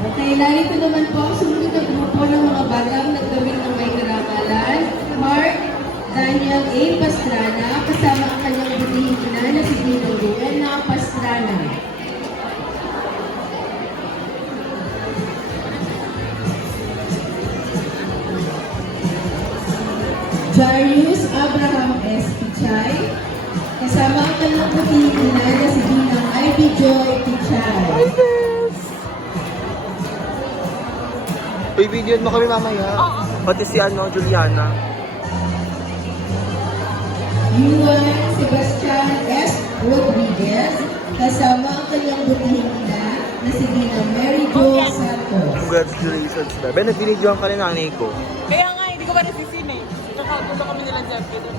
Okay, narito naman po ang sumunod na grupo ng mga batang nagdawin ng may karangalan. Mark Daniel A. Pastrana, kasama ang kanyang butihing ina na si Dino Rowena Pastrana. Jarius Abraham S. Pichay, kasama ang kanyang butihing ina na si Dinang Ivy Joy Pichay. Uy, videoan mo kami mamaya. Pati si Juliana. Yuan Sebastian S. Rodriguez, kasama ang kanyang butihing ina na si Dinang Mary Jo Santos. Congratulations na. Ben, nag-videoan ka rin nanay ko. Kaya nga, hindi ko pa nasisin eh. Kakatuto kami nila Jeffy doon.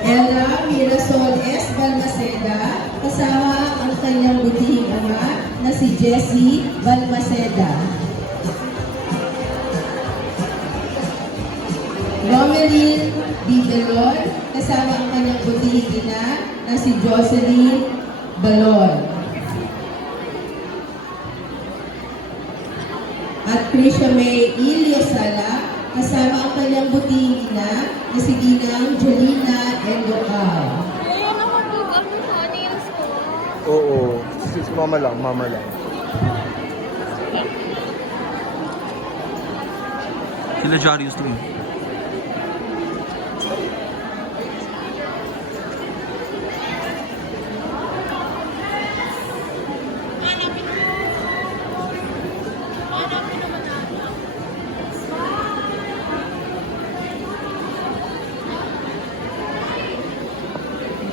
Ella Mirasol S. Balmaceda, kasama ang kanyang butihing ama na si Jessie Balmaceda. Romeline Bidelon, kasama ang kanyang butihing ina na si Jocelyn Balon. At Krisha May Iliosala, kasama ang kanyang butihing ina na si Dinang Jolina Endocal. Ayun naman po kami sa nails ko. Oo. Mama lang, mama lang. Sila Jarius to